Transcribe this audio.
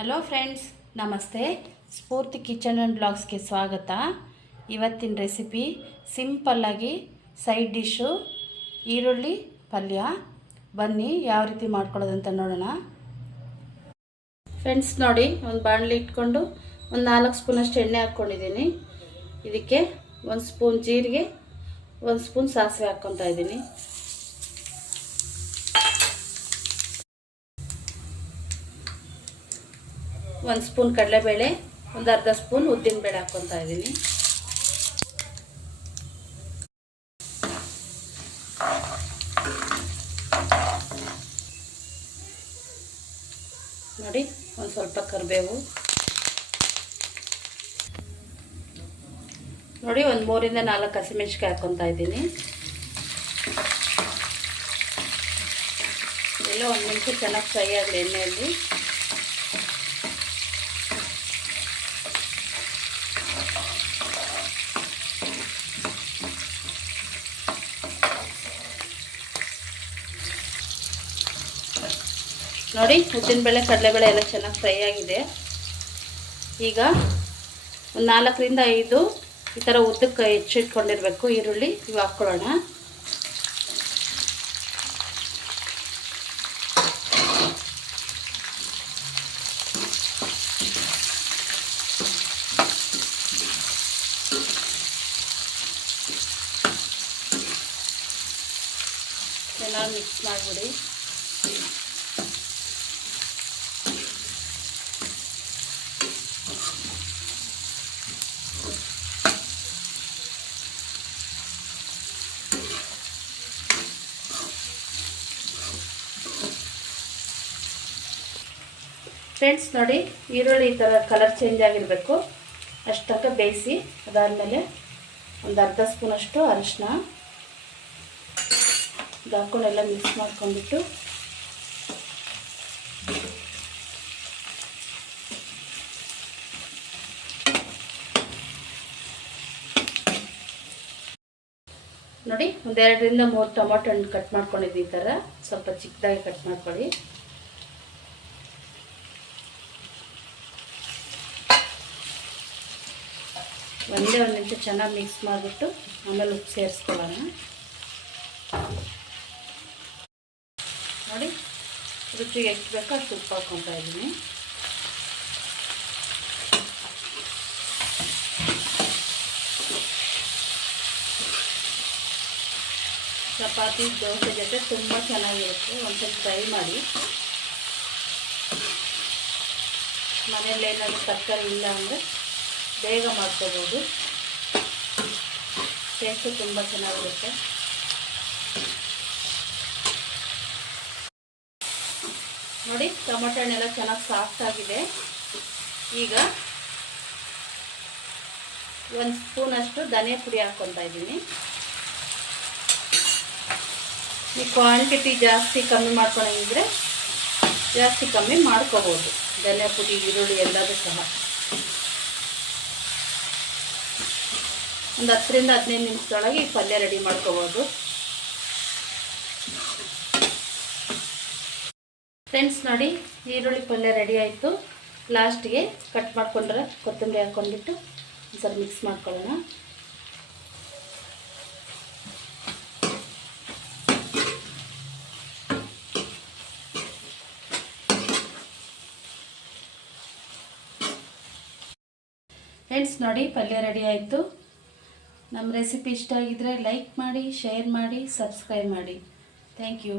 Hello friends ನಮಸ್ತೆ. ಸ್ಫೂರ್ತಿ kitchen and ಬ್ಲಾಗ್ಸ್ಗೆ ಸ್ವಾಗತ. ಇವತ್ತಿನ ರೆಸಿಪಿ ಸಿಂಪಲ್ಲಾಗಿ ಸೈಡ್ ಡಿಶ್ಶು ಈರುಳ್ಳಿ, ಪಲ್ಯ. ಬನ್ನಿ, ಯಾವ ರೀತಿ ಮಾಡ್ಕೊಳ್ಳೋದಂತ ನೋಡೋಣ. ಫ್ರೆಂಡ್ಸ್ ನೋಡಿ, ಒಂದು ಬಾಣಲಿ ಇಟ್ಕೊಂಡು ಒಂದು ನಾಲ್ಕು ಸ್ಪೂನಷ್ಟು ಎಣ್ಣೆ ಹಾಕ್ಕೊಂಡಿದ್ದೀನಿ. ಇದಕ್ಕೆ ಒಂದು ಸ್ಪೂನ್ ಜೀರಿಗೆ, ಒಂದು ಸ್ಪೂನ್ ಸಾಸಿವೆ ಹಾಕ್ಕೊತಾ ಇದ್ದೀನಿ. ಒಂದು ಸ್ಪೂನ್ ಕಡಲೆಬೇಳೆ, ಒಂದು ಅರ್ಧ ಸ್ಪೂನ್ ಉದ್ದಿನಬೇಳೆ ಹಾಕ್ಕೊತಾ ಇದ್ದೀನಿ ನೋಡಿ, ಒಂದು ಸ್ವಲ್ಪ ಕರಿಬೇವು. ನೋಡಿ, ಒಂದು ಮೂರಿಂದ ನಾಲ್ಕು ಹಸಿಮೆಣ್ಸಿಕಾಯಿ ಹಾಕ್ಕೊತಾ ಇದ್ದೀನಿ ಎಲ್ಲ ಒಂದು ನಿಮಿಷ ಚೆನ್ನಾಗಿ ಫ್ರೈ ಆಗಲಿ ಎಣ್ಣೆಯಲ್ಲಿ ನೋಡಿ ಉದ್ದಿನಬೇಳೆ ಕಡಲೆಬೇಳೆ ಎಲ್ಲ ಚೆನ್ನಾಗಿ ಫ್ರೈ ಆಗಿದೆ. ಈಗ ಒಂದು ನಾಲ್ಕರಿಂದ ಐದು ಈ ಥರ ಉದ್ದಕ್ಕೆ ಹೆಚ್ಚಿಟ್ಕೊಂಡಿರಬೇಕು, ಈರುಳ್ಳಿ ಇವು ಹಾಕ್ಕೊಳ್ಳೋಣ ಚೆನ್ನಾಗಿ ಮಿಕ್ಸ್ ಮಾಡಿಬಿಡಿ. ಫ್ರೆಂಡ್ಸ್ ನೋಡಿ, ಈರುಳ್ಳಿ ಈ ಥರ ಕಲರ್ ಚೇಂಜ್ ಆಗಿರಬೇಕು. ಅಷ್ಟಕ್ಕೆ ಬೇಯಿಸಿ, ಅದಾದಮೇಲೆ ಒಂದು ಅರ್ಧ ಸ್ಪೂನಷ್ಟು ಅರಿಶಿನ ಇದು ಹಾಕ್ಕೊಂಡೆಲ್ಲ ಮಿಕ್ಸ್ ಮಾಡ್ಕೊಂಡ್ಬಿಟ್ಟು. ನೋಡಿ, ಒಂದೆರಡರಿಂದ ಮೂರು ಟೊಮೊಟೊ ಹಣ್ಣು ಕಟ್ ಮಾಡ್ಕೊಂಡಿದ್ದು ಈ ಥರ ಸ್ವಲ್ಪ ಚಿಕ್ಕದಾಗಿ ಕಟ್ ಮಾಡ್ಕೊಳ್ಳಿ. ಒಂದೇ ಒಂದು ನಿಮಿಷ ಚೆನ್ನಾಗಿ ಮಿಕ್ಸ್ ಮಾಡಿಬಿಟ್ಟು ಆಮೇಲೆ ಉಪ್ಪು ಸೇರಿಸ್ಕೊಳ್ಳೋಣ. ನೋಡಿ, ರುಚಿಗೆ ಎಷ್ಟು ಬೇಕೋ ಅಷ್ಟು ಉಪ್ಪು ಹಾಕ್ಕೊತಾ ಇದ್ದೀನಿ. ಚಪಾತಿ, ದೋಸೆ ಜೊತೆ ತುಂಬ ಚೆನ್ನಾಗಿರುತ್ತೆ. ಒಂದ್ಸಲ ಫ್ರೈ ಮಾಡಿ. ಮನೇಲಿ ಏನಾದರೂ ತರಕಾರಿ ಇಲ್ಲ ಅಂದರೆ ಬೇಗ ಮಾಡ್ಕೋಬೋದು. ಟೇಸ್ಟು ತುಂಬ ಚೆನ್ನಾಗಿರುತ್ತೆ. ನೋಡಿ, ಟೊಮೆಟೊ ಹಣ್ಣೆಲ್ಲ ಚೆನ್ನಾಗಿ ಸಾಫ್ಟ್ ಆಗಿದೆ. ಈಗ ಒಂದು ಸ್ಪೂನಷ್ಟು ಧನೆ ಪುಡಿ ಹಾಕ್ಕೊತಾ ಇದ್ದೀನಿ. ಈ ಕ್ವಾಂಟಿಟಿ ಜಾಸ್ತಿ ಕಮ್ಮಿ ಮಾಡ್ಕೊಳಂಗಿದ್ರೆ ಜಾಸ್ತಿ ಕಮ್ಮಿ ಮಾಡ್ಕೋಬೋದು. ಧನೆ ಪುಡಿ, ಈರುಳ್ಳಿ ಎಲ್ಲದೂ ಸಹ. ಒಂದು ಹತ್ತರಿಂದ ಹದಿನೈದು ನಿಮಿಷದೊಳಗೆ ಈ ಪಲ್ಯ ರೆಡಿ ಮಾಡ್ಕೋಬೋದು. ಫ್ರೆಂಡ್ಸ್ ನೋಡಿ, ಈರುಳ್ಳಿ ಪಲ್ಯ ರೆಡಿ ಆಯಿತು. ಲಾಸ್ಟ್ಗೆ ಕಟ್ ಮಾಡ್ಕೊಂಡ್ರೆ ಕೊತ್ತಂಬರಿ ಹಾಕ್ಕೊಂಡ್ಬಿಟ್ಟು ಒಂದು ಸ್ವಲ್ಪ ಮಿಕ್ಸ್ ಮಾಡ್ಕೊಳ್ಳೋಣ. ಫ್ರೆಂಡ್ಸ್ ನೋಡಿ, ಪಲ್ಯ ರೆಡಿ ಆಯಿತು. ನಮ್ಮ ರೆಸಿಪಿ ಇಷ್ಟ ಆಗಿದ್ರೆ ಲೈಕ್ ಮಾಡಿ ಶೇರ್ ಮಾಡಿ ಸಬ್ಸ್ಕ್ರೈಬ್ ಮಾಡಿ. Thank you.